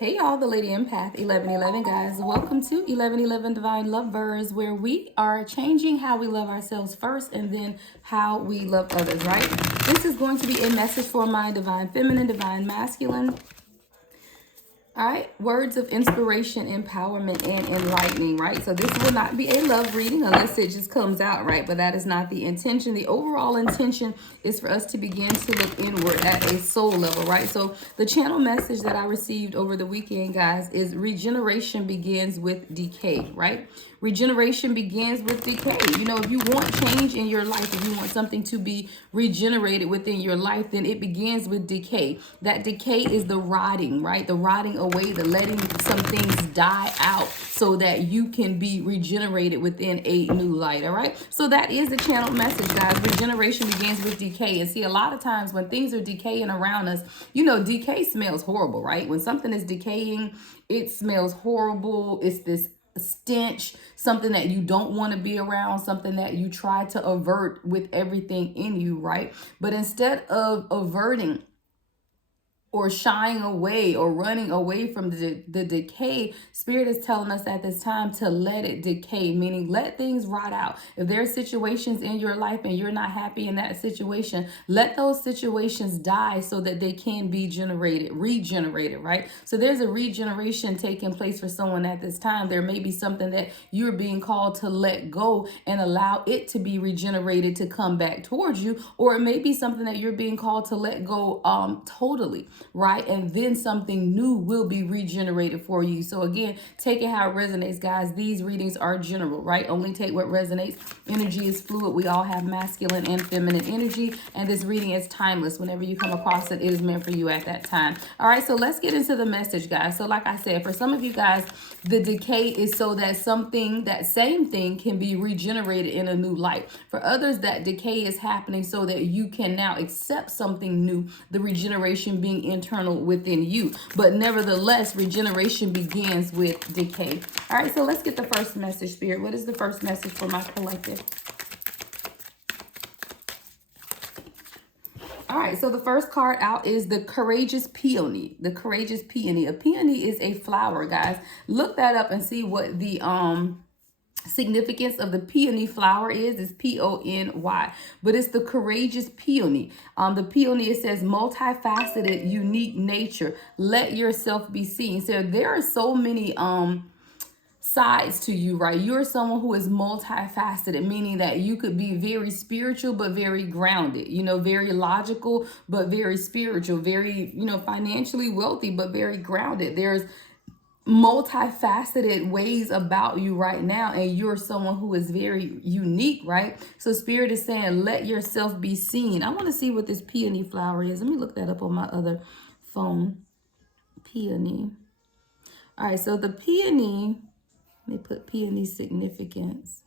Hey y'all, the Lady Empath 1111 guys. Welcome to 1111 Divine Lovers, where we are changing how we love ourselves first and then how we love others, right? This is going to be a message for my divine feminine, divine masculine. All right, words of inspiration, empowerment, and enlightening, right? So this will not be a love reading unless it just comes out, right? But that is not the intention. The overall intention is for us to begin to look inward at a soul level, right? So the channel message that I received over the weekend, guys, is regeneration begins with decay, right? Regeneration begins with decay. You know, if you want change in your life, if you want something to be regenerated within your life, then it begins with decay. That decay is the rotting, right? The rotting away, the letting some things die out so that you can be regenerated within a new light, all right? So that is the channel message, guys. Regeneration begins with decay. And see, a lot of times when things are decaying around us, you know, decay smells horrible, right? When something is decaying, it smells horrible. It's this stench, something that you don't want to be around, something that you try to avert with everything in you, right? But instead of averting or shying away or running away from the decay, Spirit is telling us at this time to let it decay, meaning let things rot out. If there are situations in your life and you're not happy in that situation, let those situations die so that they can be regenerated, right? So there's a regeneration taking place for someone at this time. There may be something that you're being called to let go and allow it to be regenerated to come back towards you, or it may be something that you're being called to let go totally, right? And then something new will be regenerated for you. So again, take it how it resonates, guys. These readings are general, right? Only take what resonates. Energy is fluid. We all have masculine and feminine energy, and this reading is timeless. Whenever you come across it, it is meant for you at that time. All right, so let's get into the message, guys. So like I said, for some of you guys, the decay is so that something, that same thing, can be regenerated in a new light. For others, that decay is happening so that you can now accept something new, the regeneration being internal within you. But nevertheless, regeneration begins with decay. All right, so let's get the first message, Spirit. What is the first message for my collective? All right, so the first card out is the Courageous Peony. The Courageous Peony. A peony is a flower, guys. Look that up and see what the significance of the peony flower is P-O-N-Y, but it's the Courageous Peony. The peony, it says multifaceted, unique nature. Let yourself be seen. So there are so many sides to you, right? You're someone who is multifaceted, meaning that you could be very spiritual but very grounded, you know, very logical but very spiritual, very, you know, financially wealthy but very grounded. There's multifaceted ways about you right now, and you're someone who is very unique, right? So Spirit is saying let yourself be seen. I want to see what this peony flower is. Let me look that up on my other phone. Peony. All right, so the peony, let me put peony significance.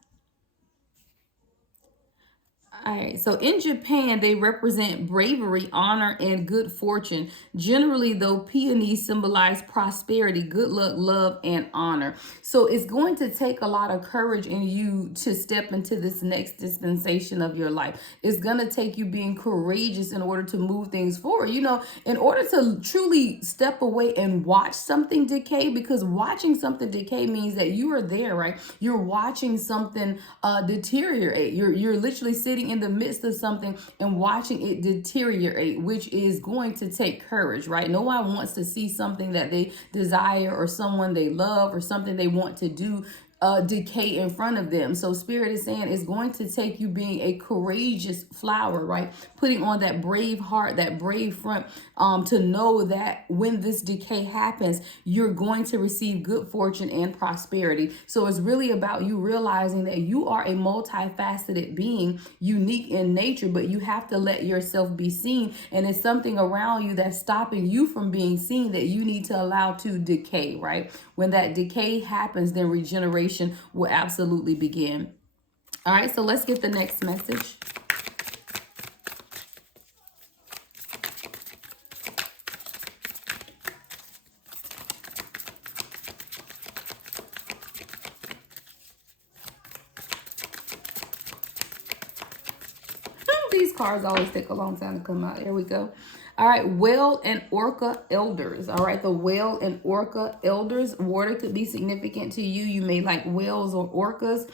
All right, so in Japan, they represent bravery, honor, and good fortune. Generally, though, peonies symbolize prosperity, good luck, love, and honor. So it's going to take a lot of courage in you to step into this next dispensation of your life. It's going to take you being courageous in order to move things forward. You know, in order to truly step away and watch something decay, because watching something decay means that you are there, right? You're watching something deteriorate. You're literally sitting in the midst of something and watching it deteriorate, which is going to take courage, right? No one wants to see something that they desire or someone they love or something they want to do decay in front of them. So Spirit is saying it's going to take you being a courageous flower, right? Putting on that brave heart, that brave front, to know that when this decay happens, you're going to receive good fortune and prosperity. So it's really about you realizing that you are a multifaceted being, unique in nature, but you have to let yourself be seen. And it's something around you that's stopping you from being seen that you need to allow to decay, right? When that decay happens, then regeneration will absolutely begin. All right, so let's get the next message. These cards always take a long time to come out. Here we go. All right, whale and orca elders. All right, the whale and orca elders. Water could be significant to you. You may like whales or orcas.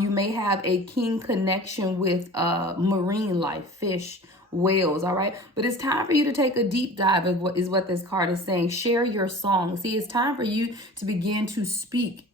You may have a keen connection with marine life, fish, whales. All right, but it's time for you to take a deep dive, is what this card is saying. Share your song. See, it's time for you to begin to speak,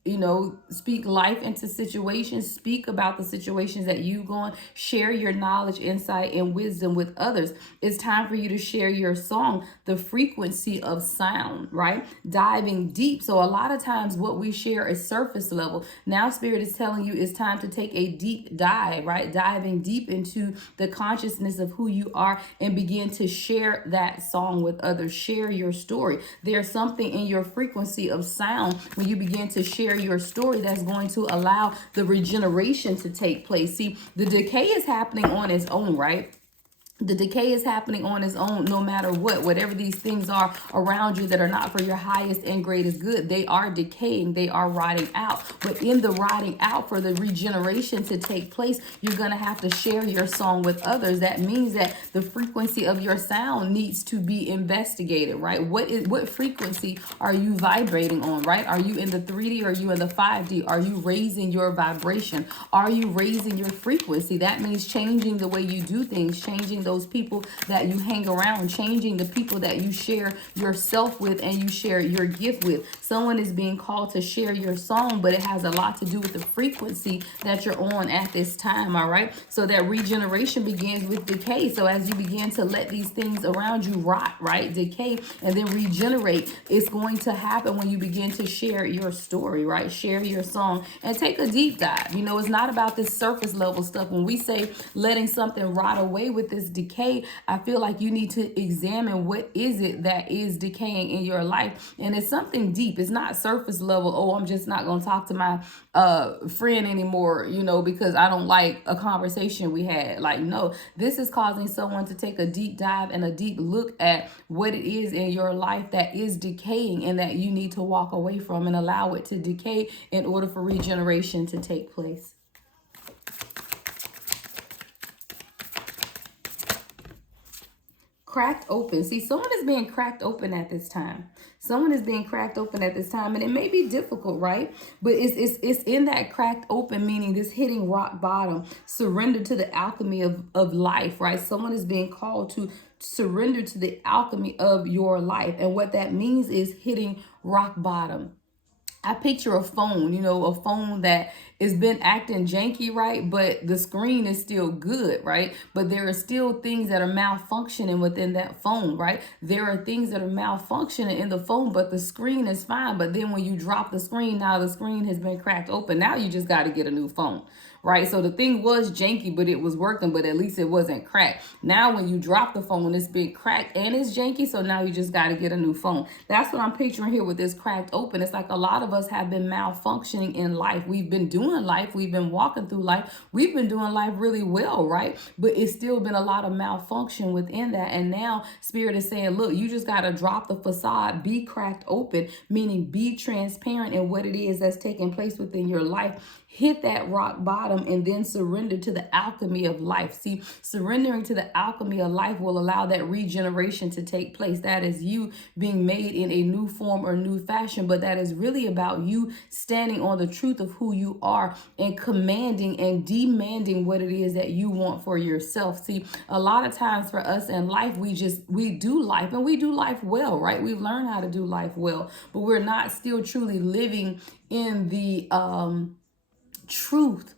speak life into situations, speak about the situations that you've gone, share your knowledge, insight, and wisdom with others. It's time for you to share your song, the frequency of sound, right? Diving deep. So a lot of times what we share is surface level. Now Spirit is telling you it's time to take a deep dive, right? Diving deep into the consciousness of who you are and begin to share that song with others. Share your story. There's something in your frequency of sound when you begin to share your story that's going to allow the regeneration to take place. See, the decay is happening on its own, right? The decay is happening on its own, no matter whatever these things are around you that are not for your highest and greatest good. They are decaying, they are rotting out. But in the rotting out, for the regeneration to take place, you're going to have to share your song with others. That means that the frequency of your sound needs to be investigated, right? What frequency are you vibrating on, right? Are you in the 3D or are you in the 5D? Are you raising your vibration? Are you raising your frequency? That means changing the way you do things, changing those people that you hang around, changing the people that you share yourself with and you share your gift with. Someone is being called to share your song, but it has a lot to do with the frequency that you're on at this time, all right? So that regeneration begins with decay. So as you begin to let these things around you rot, right? Decay and then regenerate, it's going to happen when you begin to share your story, right? Share your song and take a deep dive. It's not about this surface level stuff. When we say letting something rot away with this decay, I feel like you need to examine what is it that is decaying in your life. And it's something deep. It's not surface level. Oh, I'm just not going to talk to my friend anymore, because I don't like a conversation we had. Like, no, this is causing someone to take a deep dive and a deep look at what it is in your life that is decaying and that you need to walk away from and allow it to decay in order for regeneration to take place. Cracked open. See, someone is being cracked open at this time. Someone is being cracked open at this time, and it may be difficult, right? But it's in that cracked open, meaning this hitting rock bottom, surrender to the alchemy of life, right? Someone is being called to surrender to the alchemy of your life. And what that means is hitting rock bottom. I picture a phone, a phone that has been acting janky, right? But the screen is still good, right? But there are still things that are malfunctioning within that phone, right? There are things that are malfunctioning in the phone, but the screen is fine. But then when you drop the screen, now the screen has been cracked open. Now you just got to get a new phone, right? So the thing was janky, but it was working, but at least it wasn't cracked. Now when you drop the phone, it's been cracked and it's janky, so now you just got to get a new phone. That's what I'm picturing here with this cracked open. It's like a lot of us have been malfunctioning in life. We've been doing life. We've been walking through life. We've been doing life really well, right? But it's still been a lot of malfunction within that. And now Spirit is saying, look, you just got to drop the facade, be cracked open, meaning be transparent in what it is that's taking place within your life. Hit that rock bottom and then surrender to the alchemy of life. See, surrendering to the alchemy of life will allow that regeneration to take place. That is you being made in a new form or new fashion, but that is really about you standing on the truth of who you are and commanding and demanding what it is that you want for yourself. See, a lot of times for us in life, we do life and we do life well, right? We've learned how to do life well, but we're not still truly living in the truth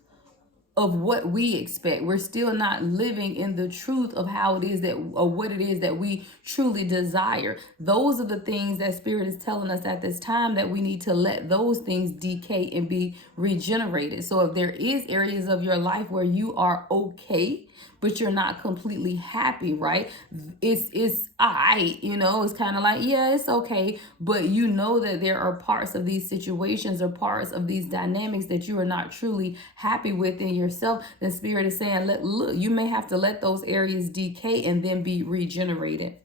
of what we expect. We're still not living in the truth of how it is that, or what it is that we truly desire. Those are the things that Spirit is telling us at this time, that we need to let those things decay and be regenerated. So if there is areas of your life where you are okay, but you're not completely happy, right? It's it's kind of like, yeah, it's okay. But that there are parts of these situations or parts of these dynamics that you are not truly happy with in yourself. The Spirit is saying, look, you may have to let those areas decay and then be regenerated.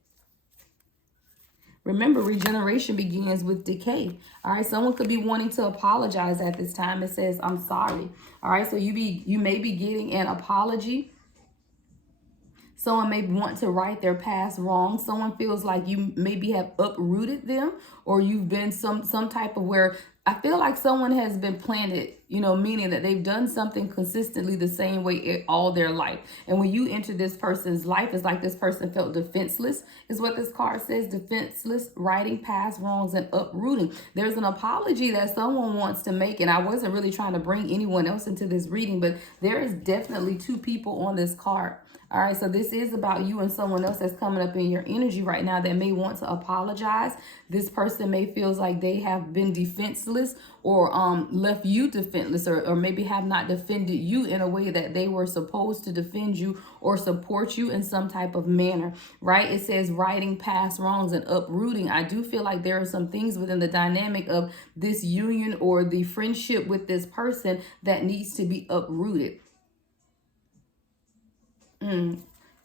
Remember, regeneration begins with decay. All right, someone could be wanting to apologize at this time. It says, I'm sorry. All right, so you may be getting an apology. Someone may want to right their past wrong. Someone feels like you maybe have uprooted them, or you've been some type of where I feel like someone has been planted, meaning that they've done something consistently the same way all their life. And when you enter this person's life, it's like this person felt defenseless, is what this card says. Defenseless, righting past wrongs, and uprooting. There's an apology that someone wants to make, and I wasn't really trying to bring anyone else into this reading, but there is definitely two people on this card. All right, so this is about you and someone else that's coming up in your energy right now that may want to apologize. This person may feels like they have been defenseless, or left you defenseless, or maybe have not defended you in a way that they were supposed to defend you or support you in some type of manner, right? It says righting past wrongs and uprooting. I do feel like there are some things within the dynamic of this union or the friendship with this person that needs to be uprooted.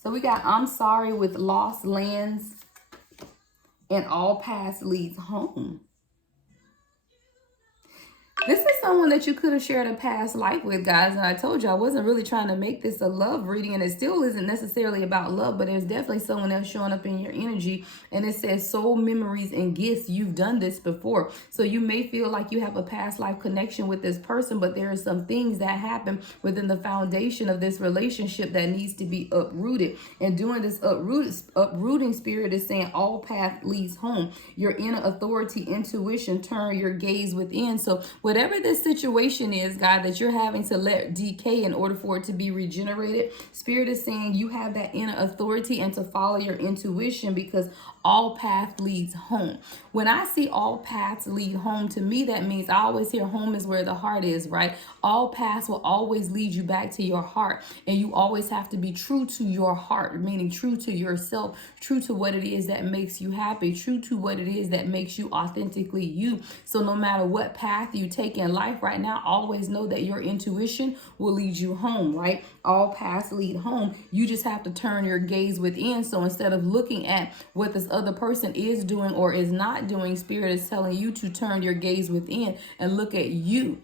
So we got I'm sorry with lost lands and all paths leads home. This is someone that you could have shared a past life with, guys. And I told you I wasn't really trying to make this a love reading, and it still isn't necessarily about love, but there's definitely someone else showing up in your energy. And it says soul memories and gifts. You've done this before. So you may feel like you have a past life connection with this person, but there are some things that happen within the foundation of this relationship that needs to be uprooted. And doing this uprooting spirit is saying all path leads home. Your inner authority, intuition, turn your gaze within. So whatever this situation is, God, that you're having to let decay in order for it to be regenerated, Spirit is saying you have that inner authority and to follow your intuition, because all path leads home. When I see all paths lead home, to me, that means I always hear home is where the heart is, right? All paths will always lead you back to your heart. And you always have to be true to your heart, meaning true to yourself, true to what it is that makes you happy, true to what it is that makes you authentically you. So no matter what path you take in life right now, always know that your intuition will lead you home, right? All paths lead home. You just have to turn your gaze within. So instead of looking at what this other person is doing or is not doing, Spirit is telling you to turn your gaze within and look at you.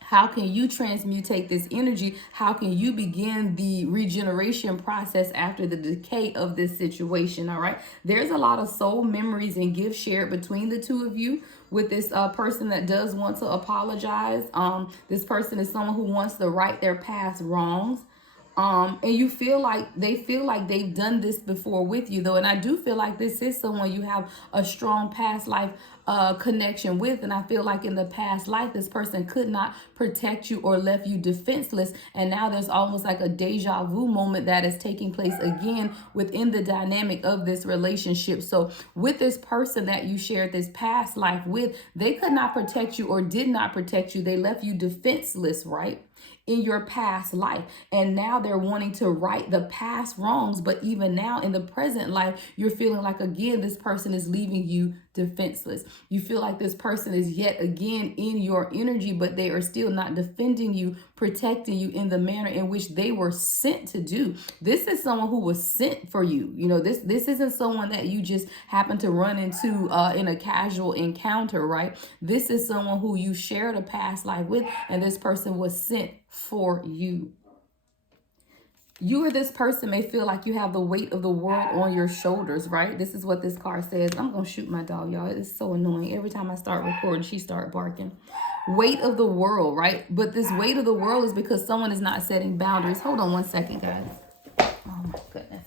How can you transmutate this energy? How can you begin the regeneration process after the decay of this situation? All right. There's a lot of soul memories and gifts shared between the two of you with this person that does want to apologize. This person is someone who wants to right their past wrongs. And you feel like they've done this before with you, though. And I do feel like this is someone you have a strong past life connection with. And I feel like in the past life, this person could not protect you or left you defenseless. And now there's almost like a deja vu moment that is taking place again within the dynamic of this relationship. So with this person that you shared this past life with, they could not protect you or did not protect you. They left you defenseless, right? In your past life. And now they're wanting to right the past wrongs. But even now in the present life, you're feeling like, again, this person is leaving you defenseless. You feel like this person is yet again in your energy, but they are still not defending you, protecting you in the manner in which they were sent to do. This is someone who was sent for you. You know, this isn't someone that you just happen to run into in a casual encounter, right? This is someone who you shared a past life with, and this person was sent for you. You or this person may feel like you have the weight of the world on your shoulders, right? This is what this card says. I'm going to shoot my dog, y'all. It's so annoying. Every time I start recording, she starts barking. Weight of the world, right? But this weight of the world is because someone is not setting boundaries. Hold on one second, guys. Oh, my goodness.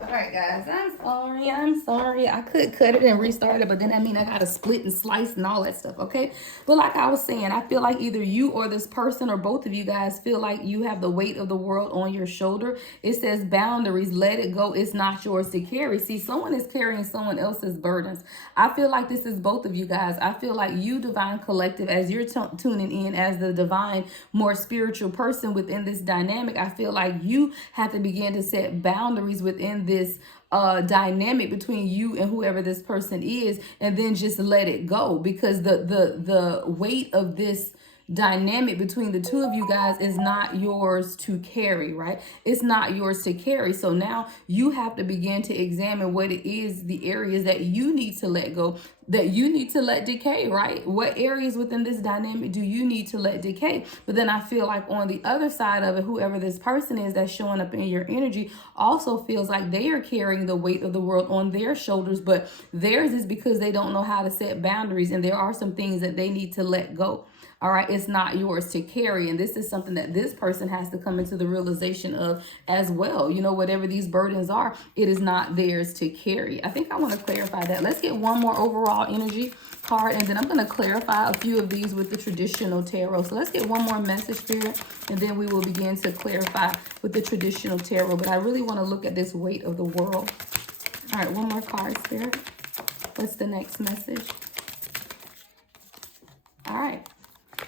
All right, guys, I'm sorry. I could cut it and restart it, but then I mean I gotta split and slice and all that stuff, okay? But like I was saying, I feel like either you or this person or both of you guys feel like you have the weight of the world on your shoulder. It says boundaries, let it go. It's not yours to carry. See, someone is carrying someone else's burdens. I feel like this is both of you guys. I feel like you, Divine Collective, as you're tuning in as the divine, more spiritual person within this dynamic, I feel like you have to begin to set boundaries within this dynamic between you and whoever this person is, and then just let it go, because the weight of this dynamic between the two of you guys is not yours to carry, right? It's not yours to carry. So now you have to begin to examine what it is, the areas that you need to let go, that you need to let decay, right? What areas within this dynamic do you need to let decay? But then I feel like on the other side of it, whoever this person is that's showing up in your energy also feels like they are carrying the weight of the world on their shoulders, but theirs is because they don't know how to set boundaries, and there are some things that they need to let go. All right, it's not yours to carry. And this is something that this person has to come into the realization of as well. You know, whatever these burdens are, it is not theirs to carry. I think I want to clarify that. Let's get one more overall energy card, and then I'm going to clarify a few of these with the traditional tarot. So let's get one more message, Spirit, and then we will begin to clarify with the traditional tarot. But I really want to look at this weight of the world. All right, one more card, Spirit. What's the next message? All right.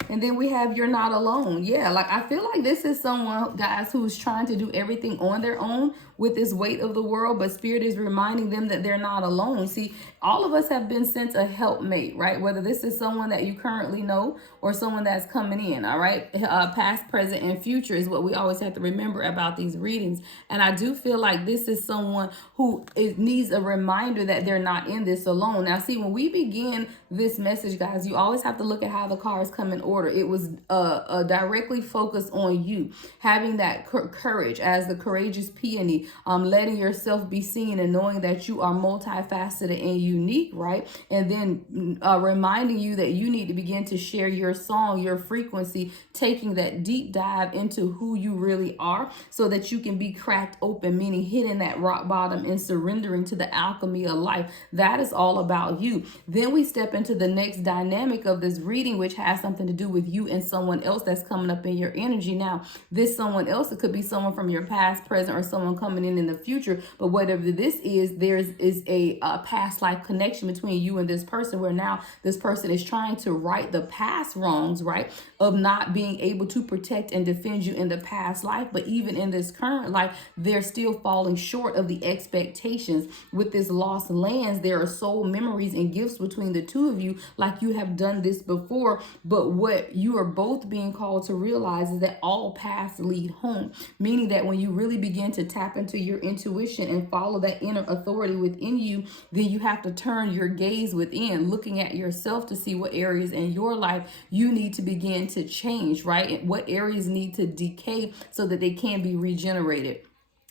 And then we have you're not alone. Yeah, like I feel like this is someone, guys, who's trying to do everything on their own with this weight of the world, but Spirit is reminding them that they're not alone. See, all of us have been sent a helpmate, right? Whether this is someone that you currently know or someone that's coming in, all right? Past, present, and future is what we always have to remember about these readings. And I do feel like this is someone who needs a reminder that they're not in this alone. Now, see, when we begin this message, guys, you always have to look at how the cards come in order. It was directly focused on you, having that courage as the courageous peony, letting yourself be seen and knowing that you are multifaceted and unique, right? And then reminding you that you need to begin to share your song, your frequency, taking that deep dive into who you really are so that you can be cracked open, meaning hitting that rock bottom and surrendering to the alchemy of life. That is all about you. Then we step into the next dynamic of this reading, which has something to do with you and someone else that's coming up in your energy. Now, this someone else, it could be someone from your past, present, or someone coming in the future. But whatever this is, there's a past life connection between you and this person, where now this person is trying to right the past wrongs, right, of not being able to protect and defend you in the past life. But even in this current life, they're still falling short of the expectations. With this lost lands, there are soul memories and gifts between the two of you, like you have done this before. But what you are both being called to realize is that all paths lead home, meaning that when you really begin to tap into your intuition and follow that inner authority within you, then you have to turn your gaze within, looking at yourself to see what areas in your life you need to begin to change, right? And what areas need to decay so that they can be regenerated.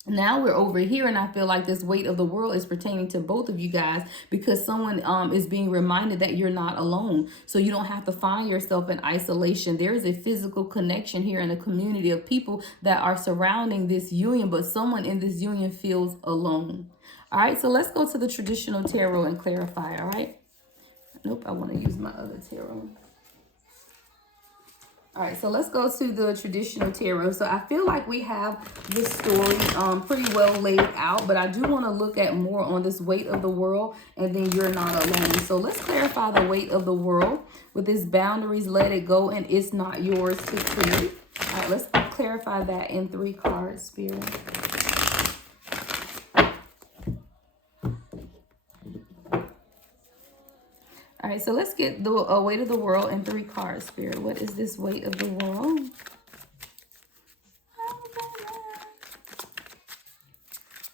Now we're over here, and I feel like this weight of the world is pertaining to both of you guys, because someone is being reminded that you're not alone. So you don't have to find yourself in isolation. There is a physical connection here in a community of people that are surrounding this union, but someone in this union feels alone. All right, so let's go to the traditional tarot and clarify, all right? Nope, I want to use my other tarot. All right, so let's go to the traditional tarot. So I feel like we have this story pretty well laid out, but I do want to look at more on this weight of the world, and then you're not alone. So let's clarify the weight of the world with this boundaries, let it go, and it's not yours to create. All right, let's clarify that in 3 cards, Spirit. All right, so let's get the weight of the world in 3 cards, Spirit. What is this weight of the world?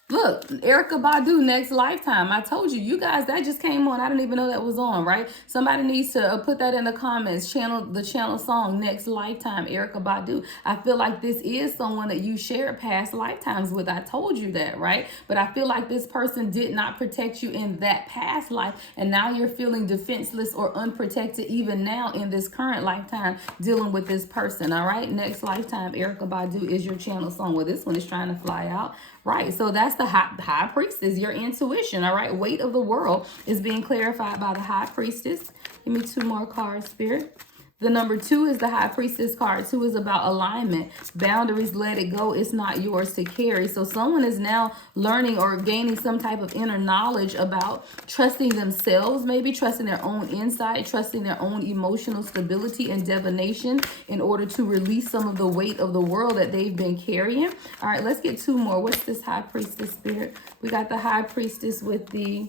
Look, Erykah Badu, Next Lifetime. I told you, you guys, that just came on. I didn't even know that was on, right? Somebody needs to put that in the comments. The channel song, Next Lifetime, Erykah Badu. I feel like this is someone that you shared past lifetimes with. I told you that, right? But I feel like this person did not protect you in that past life, and now you're feeling defenseless or unprotected even now in this current lifetime dealing with this person, all right? Next Lifetime, Erykah Badu is your channel song. Well, this one is trying to fly out. Right, so that's the high priestess, your intuition, all right? Weight of the world is being clarified by the high priestess. Give me 2 more cards, Spirit. The number 2 is the high priestess card. 2 is about alignment, boundaries, let it go. It's not yours to carry. So someone is now learning or gaining some type of inner knowledge about trusting themselves, maybe trusting their own insight, trusting their own emotional stability and divination in order to release some of the weight of the world that they've been carrying. All right, let's get 2 more. What's this high priestess, Spirit? We got the high priestess with the,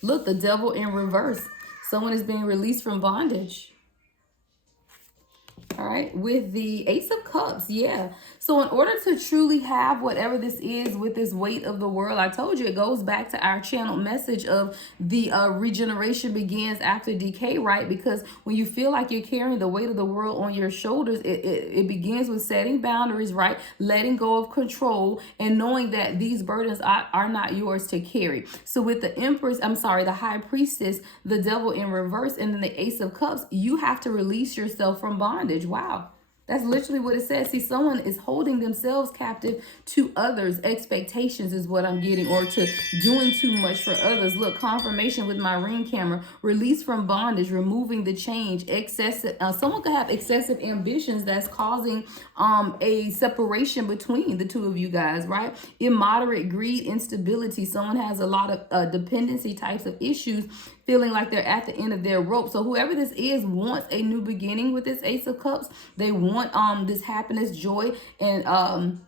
look, the devil in reverse. Someone is being released from bondage. All right, with the Ace of Cups, yeah. So in order to truly have whatever this is with this weight of the world, I told you it goes back to our channel message of the regeneration begins after decay, right? Because when you feel like you're carrying the weight of the world on your shoulders, it begins with setting boundaries, right? Letting go of control and knowing that these burdens are not yours to carry. So with the Empress, the High Priestess, the Devil in reverse, and then the Ace of Cups, you have to release yourself from bondage. Wow. That's literally what it says. See, someone is holding themselves captive to others' expectations is what I'm getting, or to doing too much for others. Look, confirmation with my ring camera. Release from bondage, removing the change. Excessive. Someone could have excessive ambitions that's causing a separation between the two of you guys, right? Immoderate greed, instability. Someone has a lot of dependency types of issues, feeling like they're at the end of their rope. So whoever this is wants a new beginning with this Ace of Cups. They want this happiness, joy, and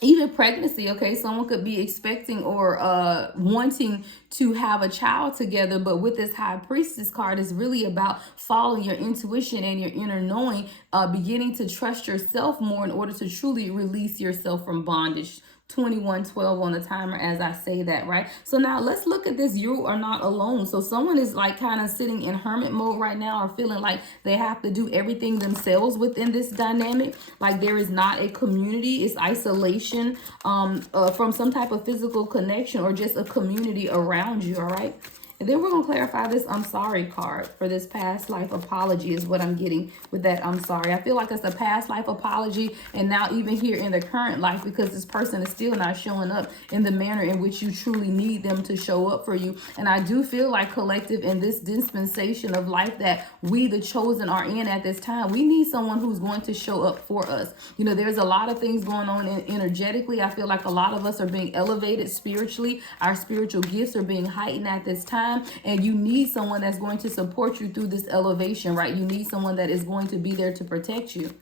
even pregnancy. Okay, someone could be expecting or wanting to have a child together, but with this High Priestess card, it's really about following your intuition and your inner knowing, beginning to trust yourself more in order to truly release yourself from bondage. 21:12 on the timer as I say that, right? So now let's look at this. You are not alone. So someone is like kind of sitting in hermit mode right now, or feeling like they have to do everything themselves within this dynamic. Like there is not a community. It's isolation from some type of physical connection or just a community around you, all right? And then we're going to clarify this I'm sorry card for this past life apology is what I'm getting with that I'm sorry. I feel like it's a past life apology, and now even here in the current life, because this person is still not showing up in the manner in which you truly need them to show up for you. And I do feel like collective in this dispensation of life that we the chosen are in at this time, we need someone who's going to show up for us. You know, there's a lot of things going on energetically. I feel like a lot of us are being elevated spiritually. Our spiritual gifts are being heightened at this time. And you need someone that's going to support you through this elevation, right? You need someone that is going to be there to protect you.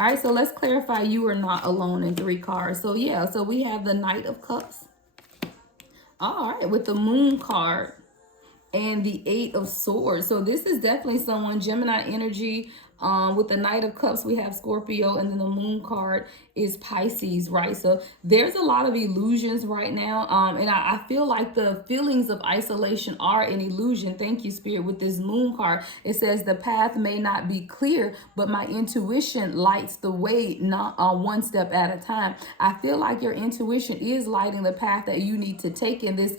All right, so let's clarify you are not alone in 3 cards. So yeah, so we have the Knight of Cups. All right, with the Moon card and the 8 of Swords. So this is definitely someone, Gemini energy. With the Knight of Cups, we have Scorpio, and then the Moon card is Pisces, right? So there's a lot of illusions right now. And I feel like the feelings of isolation are an illusion. Thank you, Spirit. With this Moon card, it says the path may not be clear, but my intuition lights the way, not one step at a time. I feel like your intuition is lighting the path that you need to take in this.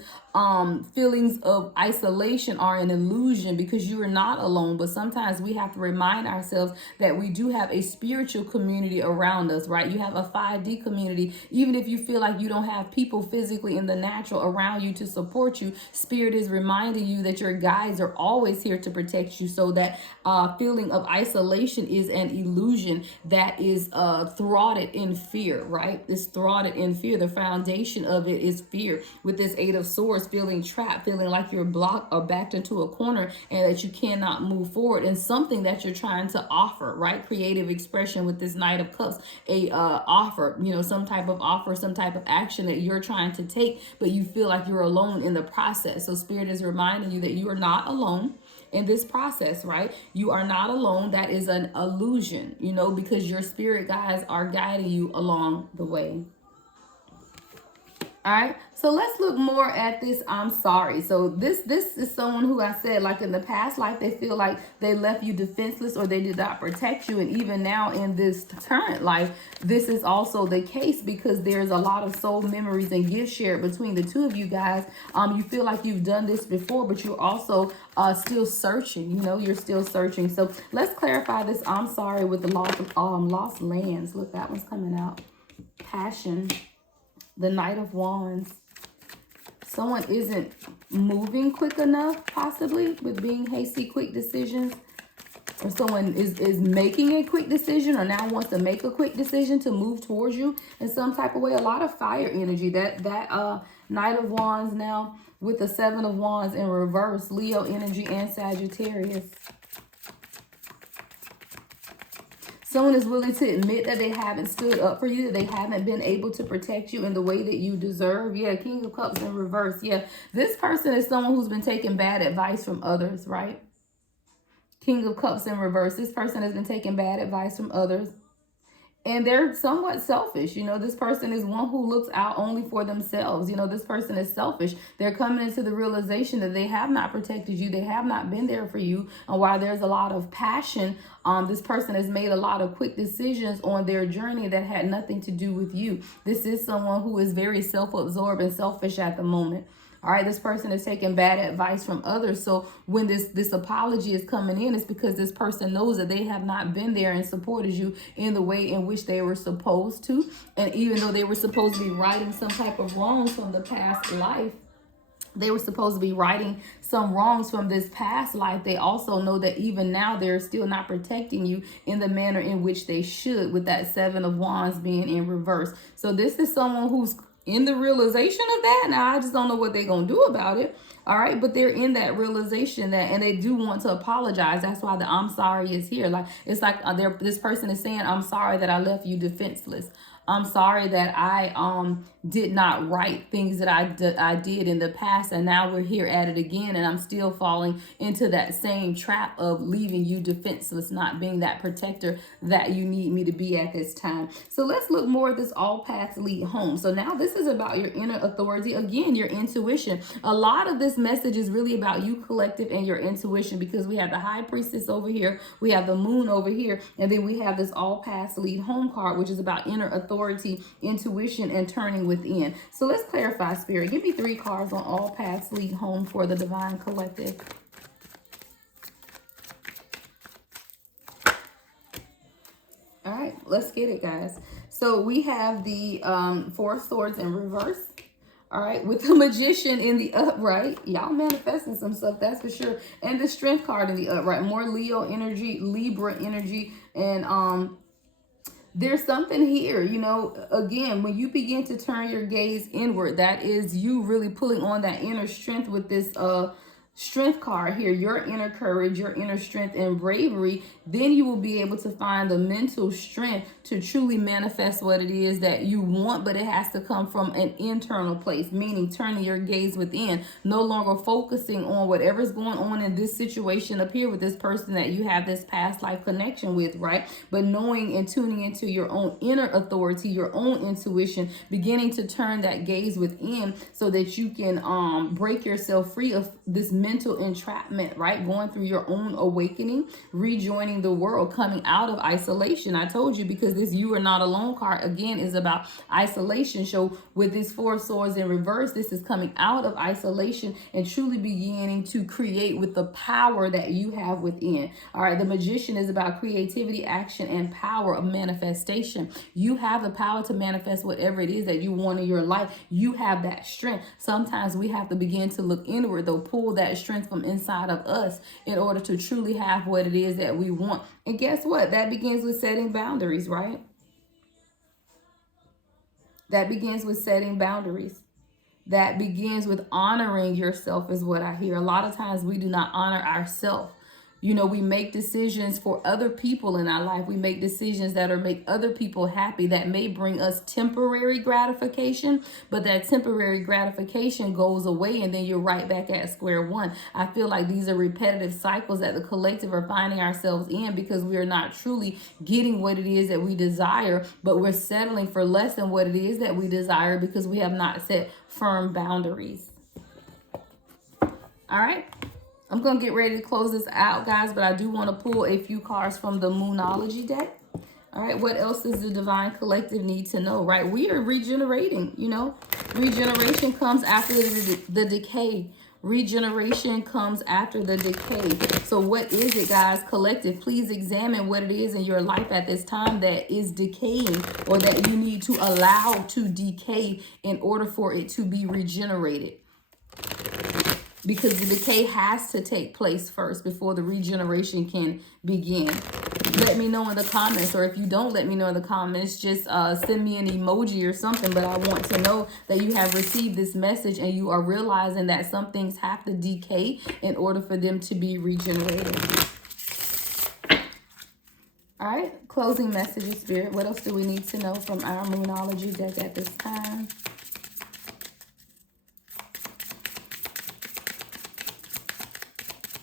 Feelings of isolation are an illusion because you are not alone. But sometimes we have to remind ourselves that we do have a spiritual community around us, right? You have a 5D community. Even if you feel like you don't have people physically in the natural around you to support you, Spirit is reminding you that your guides are always here to protect you. So that feeling of isolation is an illusion that is thwarted in fear, right? It's thwarted in fear. The foundation of it is fear. With this 8 of Swords, feeling trapped, feeling like you're blocked or backed into a corner and that you cannot move forward in something that you're trying to offer, right? Creative expression with this Knight of Cups, a offer, you know, some type of offer, some type of action that you're trying to take, but you feel like you're alone in the process. So Spirit is reminding you that you are not alone in this process, right? You are not alone. That is an illusion, you know, because your spirit guides are guiding you along the way. All right, so let's look more at this I'm sorry. So this is someone who I said, like in the past life, they feel like they left you defenseless or they did not protect you. And even now in this current life, this is also the case because there's a lot of soul memories and gifts shared between the two of you guys. You feel like you've done this before, but you're also still searching, you know, you're still searching. So let's clarify this I'm sorry with the loss of lost lands. Look, that one's coming out. Passion. The Knight of Wands. Someone isn't moving quick enough, possibly, with being hasty, quick decisions. Or someone is making a quick decision or now wants to make a quick decision to move towards you in some type of way. A lot of fire energy. That Knight of Wands now with the 7 of Wands in reverse. Leo energy and Sagittarius. Someone is willing to admit that they haven't stood up for you, that they haven't been able to protect you in the way that you deserve. Yeah, King of Cups in reverse. Yeah, this person is someone who's been taking bad advice from others, right? King of Cups in reverse. This person has been taking bad advice from others. And they're somewhat selfish. This person is one who looks out only for themselves. This person is selfish. They're coming into the realization that they have not protected you. They have not been there for you. And while there's a lot of passion, this person has made a lot of quick decisions on their journey that had nothing to do with you. This is someone who is very self-absorbed and selfish at the moment. All right, this person is taking bad advice from others. So when this apology is coming in, it's because this person knows that they have not been there and supported you in the way in which they were supposed to. And even though they were supposed to be righting some type of wrongs from the past life, they were supposed to be righting some wrongs from this past life. They also know that even now they're still not protecting you in the manner in which they should, with that Seven of Wands being in reverse. So this is someone who's in the realization of that. Now, I just don't know what they're going to do about it. All right. But they're in that realization that, and they do want to apologize. That's why the I'm sorry is here. Like, it's like this person is saying, I'm sorry that I left you defenseless. I'm sorry that I did not write things that I did in the past, and now we're here at it again, and I'm still falling into that same trap of leaving you defenseless, not being that protector that you need me to be at this time. So let's look more at this all paths lead home. So now this is about your inner authority, again, your intuition. A lot of this message is really about you, collective, and your intuition, because we have the High Priestess over here, we have the Moon over here, and then we have this all paths lead home card, which is about inner authority, intuition, and turning within. So let's clarify, Spirit. Give me 3 cards on all paths lead home for the Divine Collective. All right, let's get it, guys. So we have the 4 swords in reverse. All right, with the Magician in the upright. Y'all manifesting some stuff, that's for sure. And the Strength card in the upright. More Leo energy, Libra energy, and there's something here, again, when you begin to turn your gaze inward, that is you really pulling on that inner strength with this Strength card here, your inner courage, your inner strength and bravery. Then you will be able to find the mental strength to truly manifest what it is that you want, but it has to come from an internal place, meaning turning your gaze within, no longer focusing on whatever's going on in this situation up here with this person that you have this past life connection with, right? But knowing and tuning into your own inner authority, your own intuition, beginning to turn that gaze within so that you can break yourself free of this mental entrapment, right? Going through your own awakening, rejoining the world, coming out of isolation. I told you, because this You Are Not Alone card, again, is about isolation. So with this 4 swords in reverse, this is coming out of isolation and truly beginning to create with the power that you have within. All right, the Magician is about creativity, action, and power of manifestation. You have the power to manifest whatever it is that you want in your life. You have that strength. Sometimes we have to begin to look inward, though, pull that strength from inside of us in order to truly have what it is that we want. And guess what? That begins with setting boundaries, right? That begins with setting boundaries. That begins with honoring yourself, is what I hear. A lot of times we do not honor ourselves. We make decisions for other people in our life. We make decisions that make other people happy, that may bring us temporary gratification, but that temporary gratification goes away and then you're right back at square one. I feel like these are repetitive cycles that the collective are finding ourselves in, because we are not truly getting what it is that we desire, but we're settling for less than what it is that we desire because we have not set firm boundaries. All right. I'm going to get ready to close this out, guys, but I do want to pull a few cards from the Moonology deck. All right, what else does the Divine Collective need to know, right? We are regenerating, Regeneration comes after the decay. Regeneration comes after the decay. So what is it, guys? Collective, please examine what it is in your life at this time that is decaying, or that you need to allow to decay in order for it to be regenerated. Because the decay has to take place first before the regeneration can begin. Let me know in the comments, or if you don't let me know in the comments, just send me an emoji or something. But I want to know that you have received this message and you are realizing that some things have to decay in order for them to be regenerated. All right, closing messages, Spirit. What else do we need to know from our Moonology deck at this time?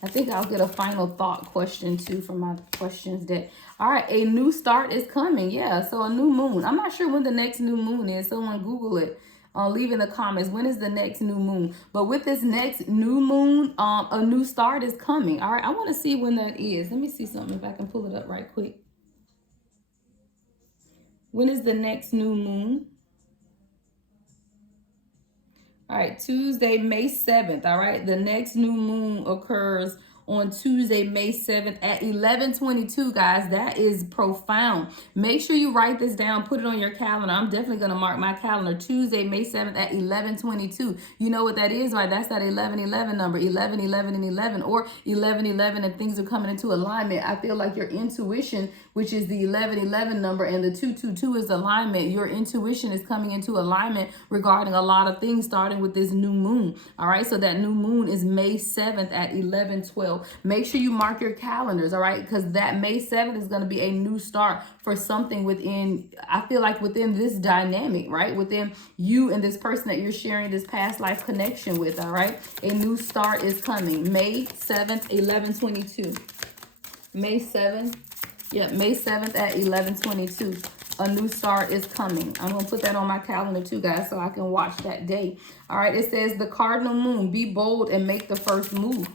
I think I'll get a final thought question too from my questions deck. All right, a new start is coming. Yeah, so a new moon. I'm not sure when the next new moon is. Someone Google it. Leave in the comments, when is the next new moon? But with this next new moon, a new start is coming. All right, I want to see when that is. Let me see something if I can pull it up right quick. When is the next new moon? All right, Tuesday, May 7th. All right, the next new moon occurs on Tuesday, May 7th at 11:22, guys. That is profound. Make sure you write this down, put it on your calendar. I'm definitely going to mark my calendar. Tuesday, May 7th at 11:22. You know what that is, right? That's that 11:11 number, 11, 11, and 11, or 11:11, and things are coming into alignment. I feel like your intuition, which is the 11:11 number, and the 222 is alignment. Your intuition is coming into alignment regarding a lot of things, starting with this new moon. All right, so that new moon is May 7th at 11:12. Make sure you mark your calendars, all right, because that May 7th is going to be a new start for something within, I feel like within this dynamic, right, within you and this person that you're sharing this past life connection with. All right, a new start is coming. May 7th, 11:22. May 7th. Yep, May 7th at 11:22. A new start is coming. I'm going to put that on my calendar too, guys, so I can watch that day. All right, it says the cardinal moon. Be bold and make the first move.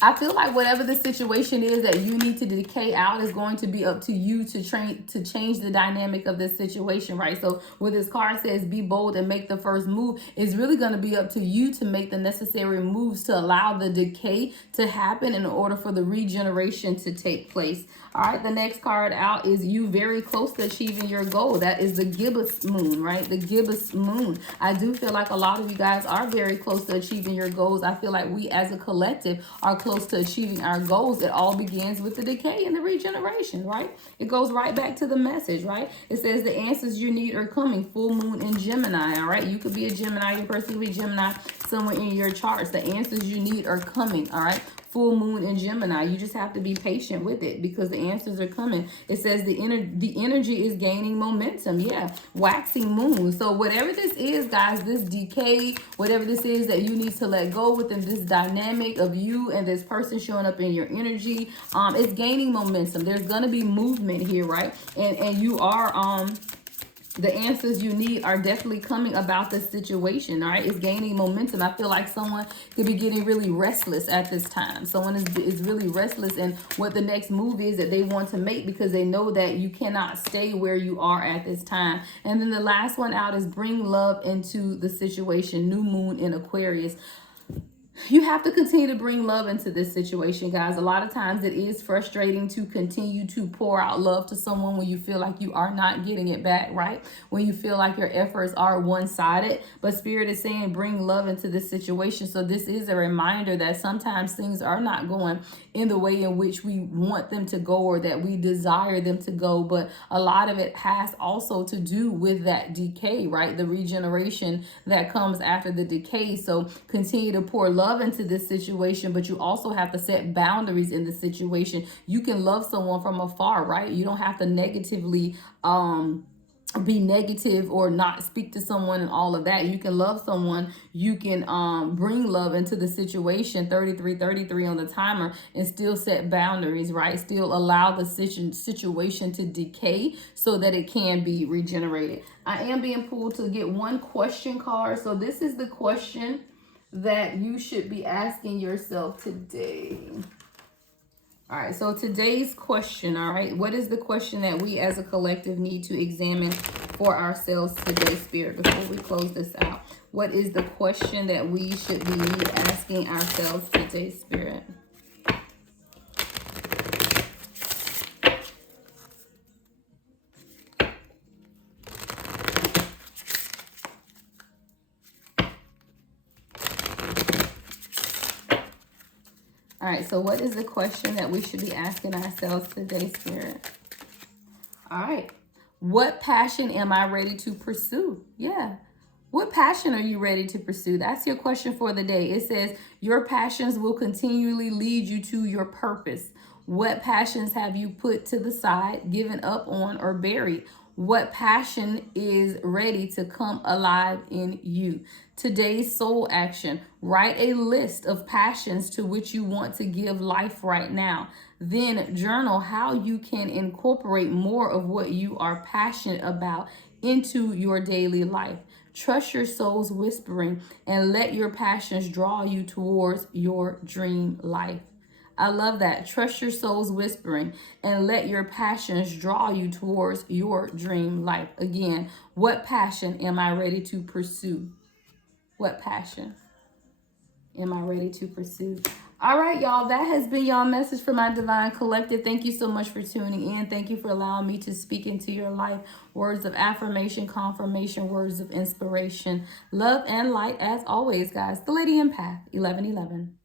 I feel like whatever the situation is that you need to decay out is going to be up to you to change the dynamic of this situation, right? So when this card says be bold and make the first move, it's really going to be up to you to make the necessary moves to allow the decay to happen in order for the regeneration to take place. All right, the next card out is you very close to achieving your goal. That is the gibbous moon, right? The gibbous moon. I do feel like a lot of you guys are very close to achieving your goals. I feel like we as a collective are close to achieving our goals. It all begins with the decay and the regeneration, right? It goes right back to the message, right? It says the answers you need are coming. Full moon in Gemini, all right? You could be a Gemini. Your person could be Gemini somewhere in your charts. The answers you need are coming, all right? Full moon in Gemini. You just have to be patient with it because the answers are coming. It says the energy is gaining momentum. Yeah, waxing moon. So whatever this is, guys, this decay, whatever this is that you need to let go within this dynamic of you and this person showing up in your energy, it's gaining momentum. There's gonna be movement here, right? And you are the answers you need are definitely coming about the situation. All right, it's gaining momentum. I feel like someone could be getting really restless at this time. Someone is really restless in what the next move is that they want to make because they know that you cannot stay where you are at this time. And then the last one out is bring love into the situation. New moon in Aquarius. You have to continue to bring love into this situation, guys. A lot of times it is frustrating to continue to pour out love to someone when you feel like you are not getting it back, right? When you feel like your efforts are one-sided. But Spirit is saying bring love into this situation. So this is a reminder that sometimes things are not going in the way in which we want them to go or that we desire them to go. But a lot of it has also to do with that decay, right? The regeneration that comes after the decay. So continue to pour love into this situation, but you also have to set boundaries in the situation. You can love someone from afar, right? You don't have to negatively be negative or not speak to someone and all of that. You can love someone. You can bring love into the situation, 33 on the timer, and still set boundaries, right? Still allow the situation to decay so that it can be regenerated. I am being pulled to get one question card. So this is the question that you should be asking yourself today. All right, so today's question, all right, what is the question that we as a collective need to examine for ourselves today, Spirit, before we close this out? What is the question that we should be asking ourselves today, Spirit? All right, so what is the question that we should be asking ourselves today, Spirit? All right. What passion am I ready to pursue? Yeah. What passion are you ready to pursue? That's your question for the day. It says your passions will continually lead you to your purpose. What passions have you put to the side, given up on, or buried? What passion is ready to come alive in you? Today's soul action: write a list of passions to which you want to give life right now. Then journal how you can incorporate more of what you are passionate about into your daily life. Trust your soul's whispering and let your passions draw you towards your dream life. I love that. Trust your soul's whispering and let your passions draw you towards your dream life. Again, what passion am I ready to pursue? What passion am I ready to pursue? All right, y'all, that has been y'all message for my divine collective. Thank you so much for tuning in. Thank you for allowing me to speak into your life. Words of affirmation, confirmation, words of inspiration, love and light as always, guys. The Lady Empath, 1111.